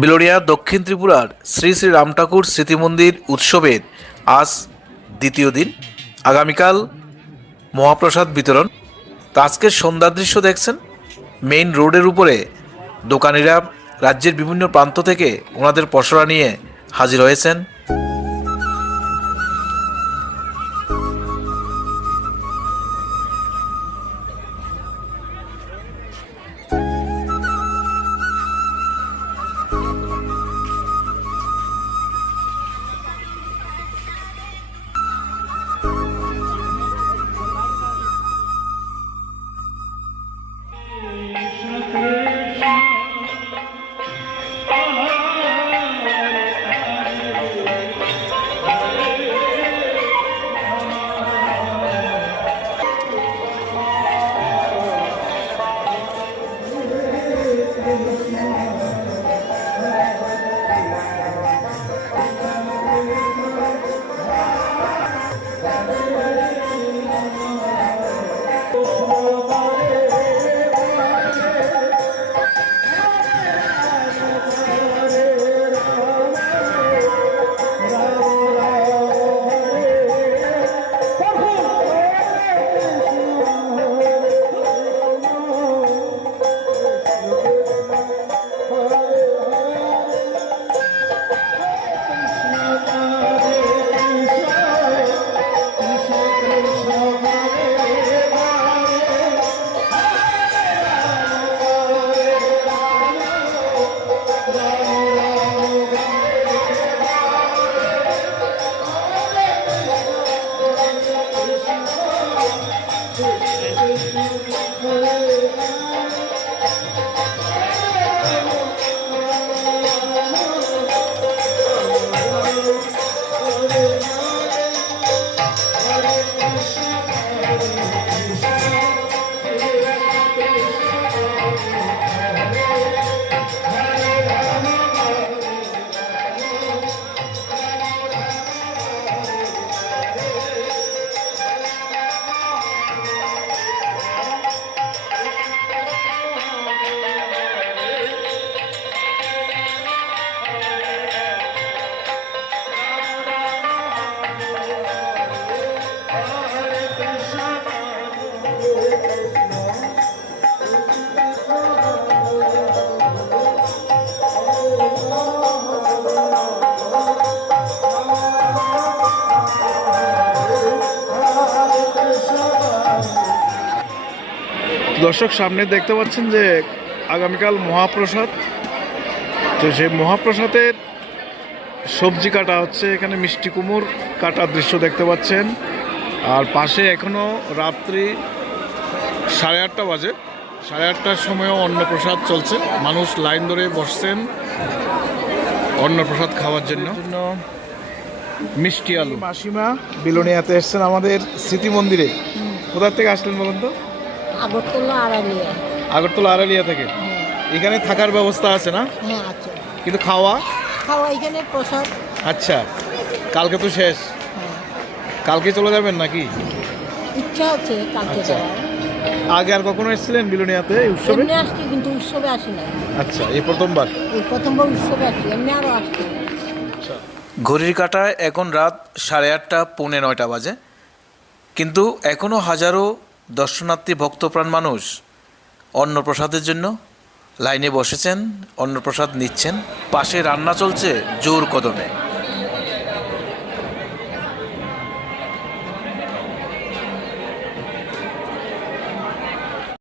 বিলোনিয়া দক্ষিণ ত্রিপুরার শ্রী শ্রী রাম ঠাকুর স্মৃতি মন্দির উৎসবের আজ দ্বিতীয় দিন। আগামীকাল মহাপ্রসাদ বিতরণ। তো আজকের সন্ধ্যার দৃশ্য দেখছেন। মেইন রোডের উপরে দোকানিরা রাজ্যের বিভিন্ন প্রান্ত থেকে ওনাদের পসরা নিয়ে হাজির হয়েছেন। দর্শক, সামনে দেখতে পাচ্ছেন যে আগামীকাল মহাপ্রসাদ। তো সেই মহাপ্রসাদের সবজি কাটা হচ্ছে। এখানে মিষ্টি কুমড় কাটার দৃশ্য দেখতে পাচ্ছেন। আর পাশে এখনও রাত্রি 8:30 বাজে। 8:30টার সময়ও অন্নপ্রসাদ চলছে। মানুষ লাইন ধরে বসছেন অন্নপ্রসাদ খাওয়ার জন্য। মিষ্টি আলু মাসিমা বিলোনিয়াতে এসছেন আমাদের স্মৃতি মন্দিরে। কোথা থেকে আসলেন বলুন তো? আগরতলা আড়ালিয়া থেকে। এখানে থাকার ব্যবস্থা আছে না? হ্যাঁ আছে, কিন্তু খাওয়া এখানে প্রসাদ। আচ্ছা, কালকে তো শেষ। কালকে চলে যাবেন নাকি? ইচ্ছা আছে কালকে যাওয়ার। আগে আর কখনো এসেছিলেন বিলোনিয়াতে এই উৎসবে? এমনি আসছি, কিন্তু উৎসবে আসি না। আচ্ছা, এই প্রথমবার? এই প্রথমবার উৎসবে আসছি, এমনি আরও আসছি। আচ্ছা, ঘড়ির কাঁটায় এখন রাত 8:30 পৌনে 9টা বাজে, কিন্তু এখনও হাজারো দর্শনার্থী ভক্তপ্রাণ মানুষ অন্নপ্রসাদের জন্য লাইনে বসেছেন, অন্নপ্রসাদ নিচ্ছেন। পাশে রান্না চলছে জোর কদমে।